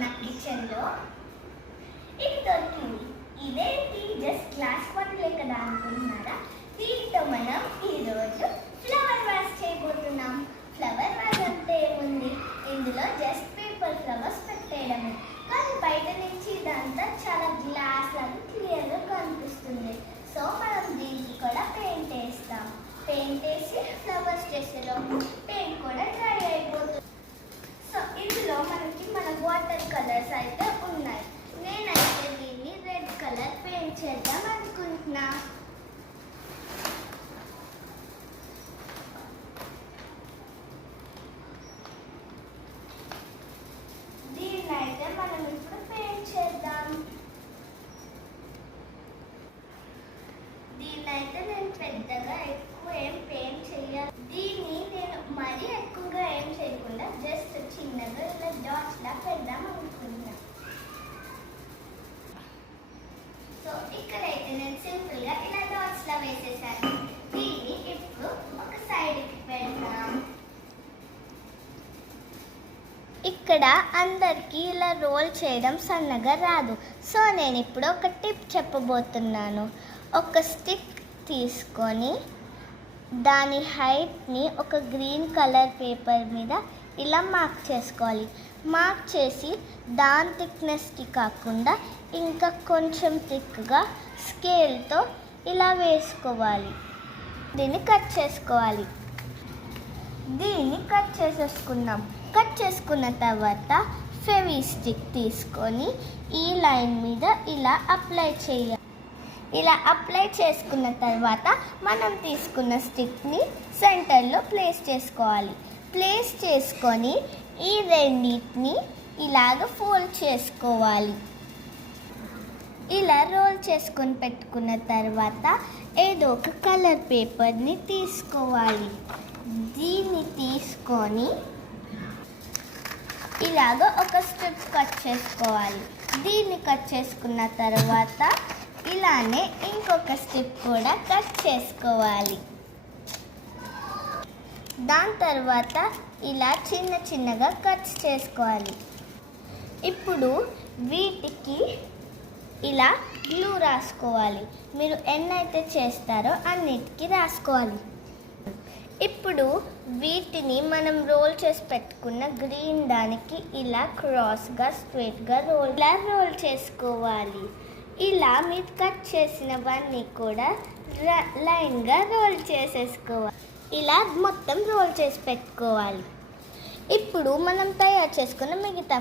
నా కిచెన్లో ఇది దొరికింది. ఇదేంటి జస్ట్ గ్లాస్ బాటిల్ కదా అనుకుంటున్నారా? దీంతో మనం ఈరోజు ఫ్లవర్ వాజ్ చేయబోతున్నాం. ఫ్లవర్ వాజ్ అంటే ఏముంది, ఇందులో జస్ట్ పేపర్ ఫ్లవర్స్ పెట్టేయడమే. కానీ బయట నుంచి ఇదంతా చాలా గ్లాస్ లాగా క్లియర్గా కనిపిస్తుంది. సో మనం దీనికి కూడా పెయింట్ వేస్తాం. పెయింట్ వేసి ఫ్లవర్స్ చేసేలోపు పెయింట్ కూడా డ్రై అయిపోతుంది. సో ఇందులో మన వాటర్ కలర్స్ అయితే ఉన్నాయి. నేనైతే దీన్ని రెడ్ కలర్ పెయింట్ చేద్దాం అనుకుంటున్నా. దీన్నైతే మనం ఇప్పుడు పెయింట్ చేద్దాం. దీన్నైతే నేను పెద్దగా ఎక్కువ ఏం పెయింట్ చేయాలి. దీన్ని నేను మరీ ఎక్కువగా ఏం చేయకుండా జస్ట్ చిన్నగా ఇలా డాట్స్ లా పెడదాం అనుకుంటున్నా. సో ఇక్కడైతే నేను సింపుల్ గా ఇలా డాట్స్ లా వేసేసాను. దీన్ని ఇప్పుడు ఒక సైడ్ కి పెడతాం. ఇక్కడ అందరికీ ఇలా రోల్ చేయడం సన్నగా రాదు. సో నేను ఇప్పుడు ఒక టిప్ చెప్పబోతున్నాను. ఒక స్టిక్ తీసుకొని దాని హైట్ని ఒక గ్రీన్ కలర్ పేపర్ మీద ఇలా మార్క్ చేసుకోవాలి. మార్క్ చేసి దాని థిక్నెస్కి కాకుండా ఇంకా కొంచెం థిక్గా స్కేల్తో ఇలా వేసుకోవాలి. దీన్ని కట్ చేసుకోవాలి. దీన్ని కట్ చేసేసుకున్నాం. కట్ చేసుకున్న తర్వాత ఫెవిస్టిక్ తీసుకొని ఈ లైన్ మీద ఇలా అప్లై చేయాలి. ఇలా అప్లై చేసుకున్న తర్వాత మనం తీసుకున్న స్టిక్ని సెంటర్లో ప్లేస్ చేసుకోవాలి. ప్లేస్ చేసుకొని ఈ రెండింటిని ఇలాగ ఫోల్డ్ చేసుకోవాలి. ఇలా రోల్ చేసుకొని పెట్టుకున్న తర్వాత ఏదో ఒక కలర్ పేపర్ని తీసుకోవాలి. దీన్ని తీసుకొని ఇలాగ ఒక స్ట్రిప్ కట్ చేసుకోవాలి. దీన్ని కట్ చేసుకున్న తర్వాత ఇలానే ఇంకొక స్ట్రిప్ కూడా కట్ చేసుకోవాలి. దాని తర్వాత ఇలా చిన్న చిన్నగా కట్ చేసుకోవాలి. ఇప్పుడు వీటికి ఇలా గ్లూ రాసుకోవాలి. మీరు ఎన్నైతే చేస్తారో అన్నిటికీ రాసుకోవాలి. ఇప్పుడు వీటిని మనం రోల్ చేసి పెట్టుకున్న గ్రీన్ దానికి ఇలా క్రాస్గా స్ట్రైట్గా రోల్ చేసుకోవాలి. ఇలా మీరు కట్ చేసినవన్నీ కూడా లైన్గా రోల్ చేసేసుకోవాలి. ఇలా మొత్తం రోల్ చేసి పెట్టుకోవాలి. ఇప్పుడు మనం తయారు చేసుకున్న మిగతా